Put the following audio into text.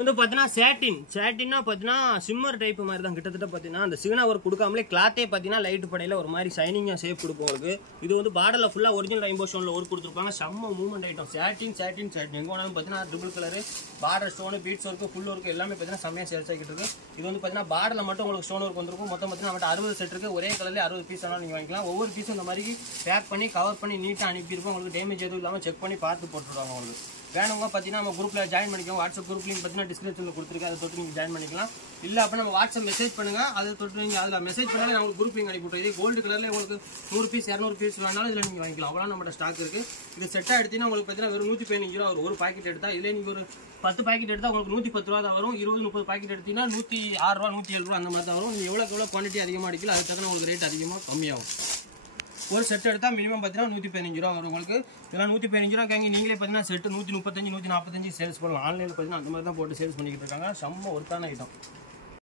வந்து பார்த்தீங்கன்னா சேட்டின்னா பார்த்தீங்கன்னா சிம்மர் டைப் மாதிரி தான் கிட்டத்தட்ட பார்த்தீங்கன்னா அந்த சிக்னா ஒர்க் கொடுக்காமலே கிளாத்தே பார்த்தீங்கன்னா லைட் படையில் ஒரு மாதிரி ஷைனிங்காக ஷேப் கொடுக்கும் உங்களுக்கு. இது வந்து பார்டரில் ஃபுல்லாக ஒரிஜினல் ரெயின்போ ஸ்டோனில் ஒர்க் கொடுத்துருப்பாங்க. செம்ம மூவ்மெண்ட் ஐட்டம் சேட்டின் எங்கே வேணாலும் பார்த்தீங்கன்னா triple colour border stone beads work full work எல்லாமே பார்த்தீங்கன்னா செம்மையாக சேல்ஸ் ஆகிட்டு இருக்கு. இது வந்து பார்த்தீங்கன்னா பார்டரில் மட்டும் உங்களுக்கு ஸ்டோன் ஒர்க் வந்துருக்கும். மொத்தம் பார்த்தீங்கன்னா நம்மகிட்ட 60 செட் இருக்குது. ஒரே கலர்லேயே 60 பீஸ் ஆனால் நீங்கள் வாங்கிக்கலாம். ஒவ்வொரு பீஸும் இந்த மாதிரி பேக் பண்ணி கவர் பண்ணி நீட்டாக அனுப்பியிருப்போம். உங்களுக்கு டேமேஜ் எதுவும் இல்லாமல் செக் பண்ணி பார்த்து போட்டுருவாங்க உங்களுக்கு. வேணுங்க பார்த்தீங்கன்னா நம்ம குரூப்பில் ஜாயின் பண்ணிக்கலாம். வாட்ஸ்அப் குரூப் லிங்க் பார்த்தீங்கன்னா டிஸ்கிரிப்ஷனில் கொடுத்துருக்கேன். அதை தொட்டு நீங்கள் ஜாயின் பண்ணிக்கலாம். இல்லை அப்போ நம்ம வாட்ஸ்அப் மெசேஜ் பண்ணுங்கள். அதை தொட்டு நீங்கள் அதில் மெசேஜ் பண்ணாலே நான் உங்களுக்கு குரூப் லிங்க் அனுப்பிவிட்டோம். இதே கோல்டு கலரில் உங்களுக்கு 100 பீஸ் 200 பீஸ் வேணாலும் இதில் நீங்கள் வாங்கிக்கலாம். அவ்வளோ நம்மகிட்ட ஸ்டாக் இருக்குது. இது செட்டாக எடுத்தீங்கன்னா உங்களுக்கு பார்த்தீங்கன்னா வெறும் 115 ரூபா ஒரு பாக்கெட் எடுத்தால். இதிலே நீங்கள் ஒரு 10 பாக்கெட் எடுத்தால் உங்களுக்கு 110 ரூபா தான் வரும். 20-30 பாக்கெட் எடுத்தீங்கன்னா 106 ரூபா 107 ரூபா அந்த மாதிரி தான் வரும். நீங்கள் எவ்வளோ குவான்டிட்டி அதிகமாக அடிக்கல அதுக்கு தக்கன உங்களுக்கு ரேட் அதிகமாக கம்மியாகும். ஒரு செட் எடுத்தால் மினிமம் பார்த்தீங்கன்னா 115 ரூபா வரும் உங்களுக்கு. இதெல்லாம் 115 ரூபா கேங்க நீங்களே பார்த்தீங்கன்னா செட்டு 135 145 சேல்ஸ் பண்ணலாம். ஆன்லைனில் பார்த்தீங்கன்னா அந்த மாதிரி தான் போட்டு சேல்ஸ் பண்ணிக்கிட்டு இருக்காங்க. செம்ம ஒர்த்தான ஐட்டம்.